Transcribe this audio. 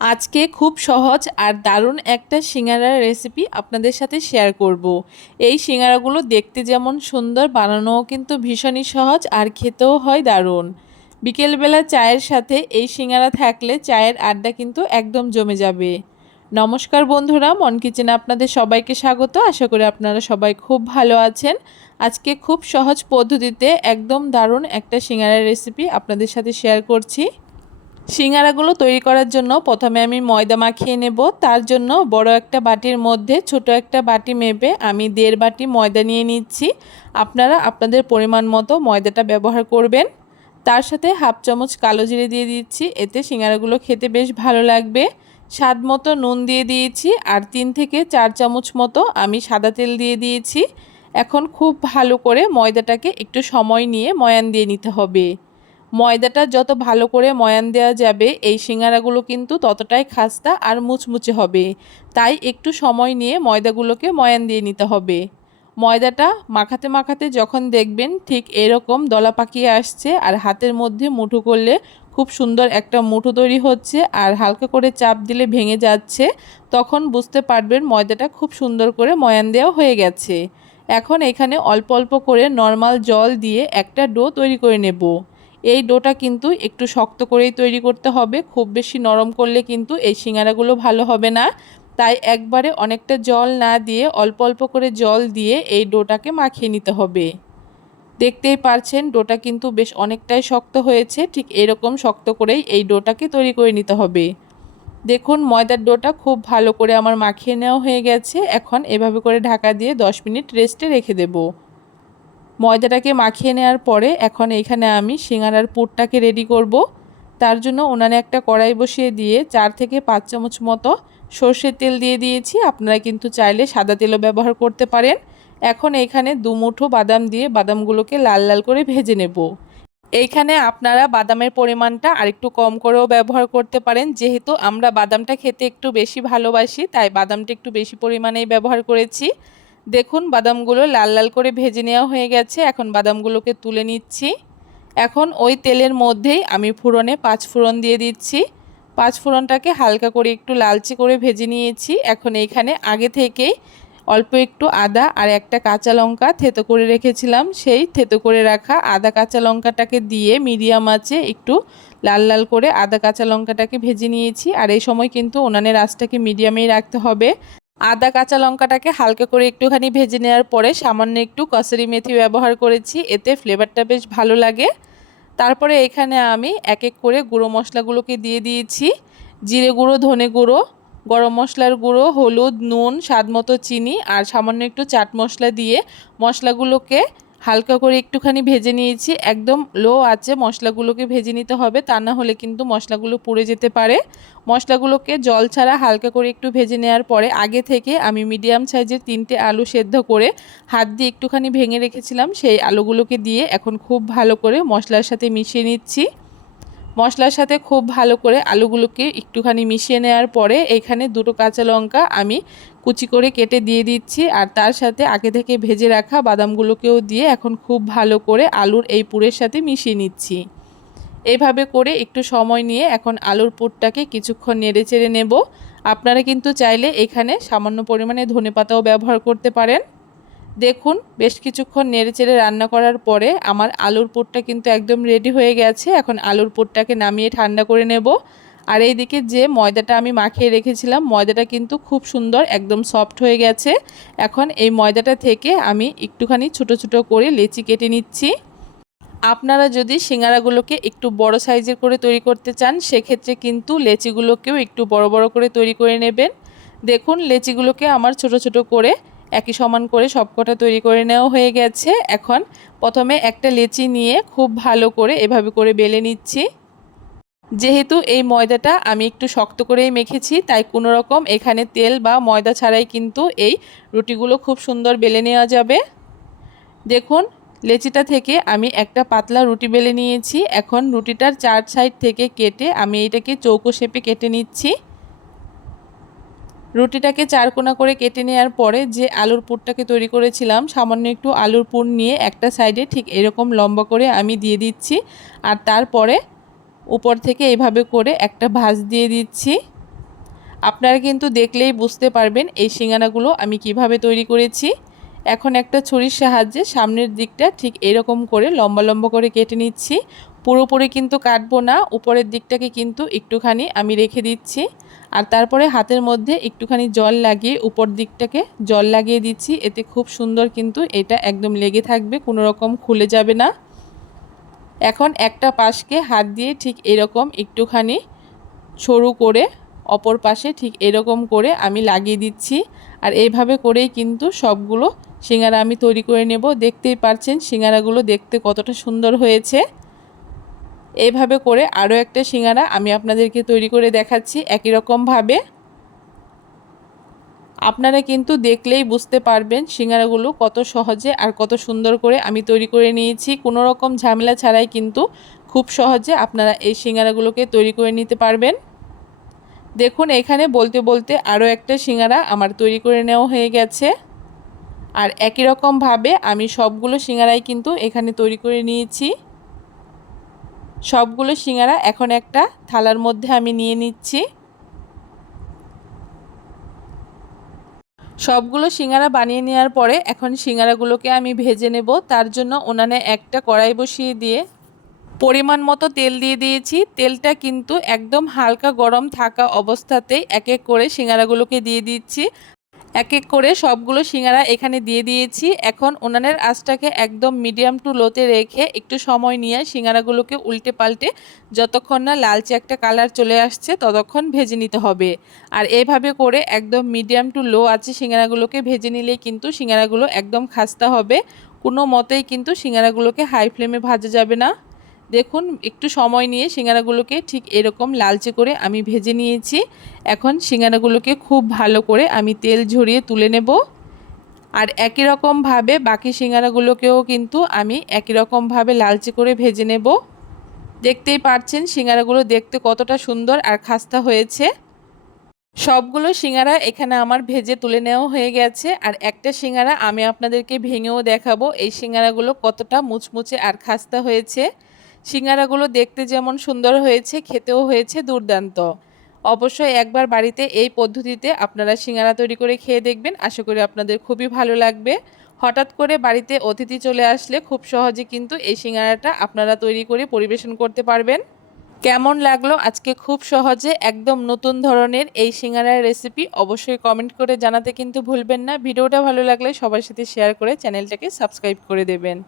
আজকে খুব সহজ আর দারুণ একটা সিঙ্গারার রেসিপি আপনাদের সাথে শেয়ার করব। এই সিঙ্গারাগুলো দেখতে যেমন সুন্দর, বানানোও কিন্তু ভীষণই সহজ আর খেতেও হয় দারুণ। বিকেলবেলা চায়ের সাথে এই সিঙ্গারা থাকলে চায়ের আড্ডা কিন্তু একদম জমে যাবে। নমস্কার বন্ধুরা, মন কিচেনে আপনাদের সবাইকে স্বাগত। আশা করি আপনারা সবাই খুব ভালো আছেন। আজকে খুব সহজ পদ্ধতিতে একদম দারুণ একটা সিঙ্গারার রেসিপি আপনাদের সাথে শেয়ার করছি। সিঙ্গারাগুলো তৈরি করার জন্য প্রথমে আমি ময়দা মাখিয়ে নেব। তার জন্য বড় একটা বাটির মধ্যে ছোট একটা বাটি মেপে আমি 1.5 বাটি ময়দা নিয়ে নিচ্ছি। আপনারা আপনাদের পরিমাণ মতো ময়দাটা ব্যবহার করবেন। তার সাথে হাফ চামচ কালো জিরে দিয়ে দিচ্ছি, এতে সিঙ্গারাগুলো খেতে বেশ ভালো লাগবে। স্বাদ মতো নুন দিয়ে দিয়েছি আর 3 থেকে 4 চামচ মতো আমি সাদা তেল দিয়ে দিয়েছি। এখন খুব ভালো করে ময়দাটাকে একটু সময় নিয়ে ময়ান দিয়ে নিতে হবে। ময়দাটা যত ভালো করে ময়ান দেওয়া যাবে এই সিঙ্গারাগুলো কিন্তু ততটাই খাস্তা আর মুচমুচে হবে। তাই একটু সময় নিয়ে ময়দাগুলোকে ময়ান দিয়ে নিতে হবে। ময়দাটা মাখাতে মাখাতে যখন দেখবেন ঠিক এরকম দলা পাকিয়ে আসছে আর হাতের মধ্যে মুঠো করলে খুব সুন্দর একটা মুঠো তৈরি হচ্ছে আর হালকা করে চাপ দিলে ভেঙে যাচ্ছে, তখন বুঝতে পারবেন ময়দাটা খুব সুন্দর করে ময়ান দেওয়া হয়ে গেছে। এখন এখানে অল্প অল্প করে নর্মাল জল দিয়ে একটা ডো তৈরি করে নেব। এই ডোটা কিন্তু একটু শক্ত করেই তৈরি করতে হবে, খুব বেশি নরম করলে কিন্তু এই সিঙ্গারাগুলো ভালো হবে না। তাই একবারে অনেকটা জল না দিয়ে অল্প অল্প করে জল দিয়ে এই ডোটাকে মাখিয়ে নিতে হবে। দেখতেই পারছেন ডোটা কিন্তু বেশ অনেকটাই শক্ত হয়েছে। ঠিক এরকম শক্ত করেই এই ডোটাকে তৈরি করে নিতে হবে। দেখুন ময়দার ডোটা খুব ভালো করে আমার মাখিয়ে নেওয়া হয়ে গেছে। এখন এভাবে করে ঢাকা দিয়ে 10 মিনিট রেস্টে রেখে দেব। ময়দাটাকে মাখিয়ে নেওয়ার পরে এখন এখানে আমি সিঙ্গারার পুরটাকে রেডি করব। তার জন্য উনানে একটা কড়াই বসিয়ে দিয়ে 4 থেকে 5 চামচ মতো সর্ষের তেল দিয়ে দিয়েছি। আপনারা কিন্তু চাইলে সাদা তেলও ব্যবহার করতে পারেন। এখন এখানে 2 মুঠো বাদাম দিয়ে বাদামগুলোকে লাল লাল করে ভেজে নেব। এইখানে আপনারা বাদামের পরিমাণটা আরেকটু কম করেও ব্যবহার করতে পারেন। যেহেতু আমরা বাদামটা খেতে একটু বেশি ভালোবাসি, তাই বাদামটা একটু বেশি পরিমাণেই ব্যবহার করেছি। দেখুন বাদামগুলো লাল লাল করে ভেজে নেওয়া হয়ে গেছে। এখন বাদামগুলোকে তুলে নিচ্ছি। এখন ওই তেলের মধ্যেই আমি ফোড়নে 5 ফোড়ন দিয়ে দিচ্ছি। 5 ফোড়নটাকে হালকা করে একটু লালচে করে ভেজে নিয়েছি। এখন এইখানে আগে থেকেই অল্প একটু আদা আর একটা কাঁচা লঙ্কা থেতো করে রেখেছিলাম, সেই থেতো করে রাখা আদা কাঁচা লঙ্কাটাকে দিয়ে মিডিয়াম আঁচে একটু লাল লাল করে আদা কাঁচা লঙ্কাটাকে ভেজে নিয়েছি। আর এই সময় কিন্তু উনানের আঁচটাকে মিডিয়ামেই রাখতে হবে। আদা কাঁচা লঙ্কাটাকে হালকা করে একটুখানি ভেজে নেওয়ার পরে সামান্য একটু কসুরি মেথি ব্যবহার করেছি, এতে ফ্লেভারটা বেশ ভালো লাগে। তারপরে এখানে আমি এক এক করে গুঁড়ো মশলাগুলোকে দিয়ে দিয়েছি। জিরে গুঁড়ো, ধনে গুঁড়ো, গরম মশলার গুঁড়ো, হলুদ, নুন, স্বাদমতো চিনি আর সামান্য একটু চাট মশলা দিয়ে মশলাগুলোকে হালকা করে একটুখানি ভেজে নিয়েছি। একদম লো আঁচে মশলাগুলোকে ভেজে নিতে হবে, তা না হলে কিন্তু মশলাগুলো পুড়ে যেতে পারে। মশলাগুলোকে জল ছাড়া হালকা করে একটু ভেজে নেওয়ার পরে আগে থেকে আমি মিডিয়াম সাইজের 3টে আলু সেদ্ধ করে হাত দিয়ে একটুখানি ভেঙে রেখেছিলাম, সেই আলুগুলোকে দিয়ে এখন খুব ভালো করে মশলার সাথে মিশিয়ে নিচ্ছি। মশলার সাথে খুব ভালো করে আলুগুলোকে একটুখানি মিশিয়ে নেওয়ার পরে এখানে 2টো কাঁচা লঙ্কা আমি কুচি করে কেটে দিয়ে দিচ্ছি আর তার সাথে আগে থেকে ভেজে রাখা বাদামগুলোকেও দিয়ে এখন খুব ভালো করে আলুর এই পুরের সাথে মিশিয়ে নিচ্ছি। এইভাবে করে একটু সময় নিয়ে এখন আলুর পুরটাকে কিছুক্ষণ নেড়ে চেড়ে নেব। আপনারা কিন্তু চাইলে এখানে সামান্য পরিমাণে ধনেপাতাও ব্যবহার করতে পারেন। দেখুন বেশ কিছুক্ষণ নেড়েচেড়ে রান্না করার পরে আমার আলুর পুরটা কিন্তু একদম রেডি হয়ে গেছে। এখন আলুর পুরটাকে নামিয়ে ঠান্ডা করে নেব। আর এইদিকে যে ময়দাটা আমি মাখিয়ে রেখেছিলাম, ময়দাটা কিন্তু খুব সুন্দর একদম সফট হয়ে গেছে। এখন এই ময়দাটা থেকে আমি একটুখানি ছোট ছোট করে লেচি কেটে নিচ্ছি। আপনারা যদি সিঙ্গারাগুলোকে একটু বড় সাইজের করে তৈরি করতে চান, সেক্ষেত্রে কিন্তু লেচিগুলোকেও একটু বড় বড় করে তৈরি করে নেবেন। দেখুন লেচিগুলোকে আমার ছোট ছোট করে একই সমান করে সবকটা তৈরি করে নেওয়া হয়ে গেছে। এখন প্রথমে একটা লেচি নিয়ে খুব ভালো করে এভাবে করে বেলে নিচ্ছি। যেহেতু এই ময়দাটা আমি একটু শক্ত করেই মেখেছি, তাই কোনো রকম এখানে তেল বা ময়দা ছাড়াই কিন্তু এই রুটিগুলো খুব সুন্দর বেলে নেওয়া যাবে। দেখুন লেচিটা থেকে আমি একটা পাতলা রুটি বেলে নিয়েছি। এখন রুটিটার 4 সাইড থেকে কেটে আমি এটাকে চৌকো শেপে কেটে নিচ্ছি। রুটিটাকে 4 কোনা করে কেটে নেওয়ার পরে যে আলুর পুরটাকে তৈরি করেছিলাম, সামান্য একটু আলুর পুর নিয়ে একটা সাইডে ঠিক এরকম লম্বা করে আমি দিয়ে দিচ্ছি। আর তারপরে উপর থেকে এইভাবে করে একটা ভাঁজ দিয়ে দিচ্ছি। আপনারা কিন্তু দেখলেই বুঝতে পারবেন এই সিঙ্গারাগুলো আমি কিভাবে তৈরি করেছি। এখন একটা ছুরির সাহায্যে সামনের দিকটা ঠিক এরকম করে লম্বা লম্বা করে কেটে নিচ্ছি। পুরোপুরি কিন্তু কাটবো না, উপরের দিকটাকে কিন্তু একটুখানি আমি রেখে দিচ্ছি। আর তারপরে হাতের মধ্যে একটুখানি জল লাগিয়ে উপর দিকটাকে জল লাগিয়ে দিচ্ছি। এতে খুব সুন্দর কিন্তু এটা একদম লেগে থাকবে, কোনো রকম খুলে যাবে না। এখন একটা পাশকে হাত দিয়ে ঠিক এরকম একটুখানি সরু করে অপর পাশে ঠিক এরকম করে আমি লাগিয়ে দিচ্ছি। আর এইভাবে করেই কিন্তু সবগুলো সিঙ্গারা আমি তৈরি করে নেব। দেখতেই পাচ্ছেন সিঙ্গারাগুলো দেখতে কতটা সুন্দর হয়েছে। এইভাবে করে আরও একটা সিঙ্গারা আমি আপনাদেরকে তৈরি করে দেখাচ্ছি একই রকমভাবে। আপনারা কিন্তু দেখলেই বুঝতে পারবেন সিঙ্গারাগুলো কত সহজে আর কত সুন্দর করে আমি তৈরি করে নিয়েছি। কোনো রকম ঝামেলা ছাড়াই কিন্তু খুব সহজে আপনারা এই সিঙ্গারাগুলোকে তৈরি করে নিতে পারবেন। দেখুন এখানে বলতে বলতে আরও একটা সিঙ্গারা আমার তৈরি করে নেওয়া হয়ে গেছে। আর একই রকমভাবে আমি সবগুলো সিঙ্গারাই কিন্তু এখানে তৈরি করে নিয়েছি। সবগুলো সিঙ্গারা এখন একটা থালার মধ্যে আমি নিয়ে নিচ্ছি। সবগুলো সিঙ্গারা বানিয়ে নেওয়ার পরে এখন সিঙ্গারাগুলোকে আমি ভেজে নেব। তার জন্য উনানে একটা কড়াই বসিয়ে দিয়ে পরিমাণ মতো তেল দিয়ে দিয়েছি। তেলটা কিন্তু একদম হালকা গরম থাকা অবস্থাতেই এক এক করে সিঙ্গারাগুলোকে দিয়ে দিচ্ছি। এক এক করে সবগুলো সিঙ্গারা এখানে দিয়ে দিয়েছি। এখন উনানের আঁচটাকে একদম মিডিয়াম টু লোতে রেখে একটু সময় নিয়ে সিঙ্গারাগুলোকে উল্টে পাল্টে যতক্ষণ না লালচে একটা কালার চলে আসছে ততক্ষণ ভেজে নিতে হবে। আর এইভাবে করে একদম মিডিয়াম টু লো আছে সিঙ্গারাগুলোকে ভেজে নিলেই কিন্তু সিঙ্গারাগুলো একদম খাস্তা হবে। কোনো মতেই কিন্তু সিঙ্গারাগুলোকে হাই ফ্লেমে ভাজা যাবে না। দেখুন একটু সময় নিয়ে সিঙ্গারাগুলোকে ঠিক এরকম লালচে করে আমি ভেজে নিয়েছি। এখন সিঙ্গারাগুলোকে খুব ভালো করে আমি তেল ঝরিয়ে তুলে নেব। আর একই রকমভাবে বাকি সিঙ্গারাগুলোকেও কিন্তু আমি একই রকমভাবে লালচে করে ভেজে নেব। দেখতেই পাচ্ছেন সিঙ্গারাগুলো দেখতে কতটা সুন্দর আর খাস্তা হয়েছে। সবগুলো সিঙ্গারা এখানে আমার ভেজে তুলে নেওয়া হয়ে গেছে। আর একটা সিঙ্গারা আমি আপনাদেরকে ভেঙেও দেখাবো এই সিঙ্গারাগুলো কতটা মুচমুচে আর খাস্তা হয়েছে। সিঙ্গারাগুলো দেখতে যেমন সুন্দর হয়েছে, খেতেও হয়েছে দুর্দান্ত। অবশ্যই একবার বাড়িতে এই পদ্ধতিতে আপনারা সিঙ্গারা তৈরি করে খেয়ে দেখবেন, আশা করি আপনাদের খুবই ভালো লাগবে। হঠাৎ করে বাড়িতে অতিথি চলে আসলে খুব সহজে কিন্তু এই সিঙ্গারাটা আপনারা তৈরি করে পরিবেশন করতে পারবেন। কেমন লাগলো আজকে খুব সহজে একদম নতুন ধরনের এই সিঙ্গারার রেসিপি অবশ্যই কমেন্ট করে জানাতে কিন্তু ভুলবেন না। ভিডিওটা ভালো লাগলে সবার সাথে শেয়ার করে চ্যানেলটাকে সাবস্ক্রাইব করে দেবেন।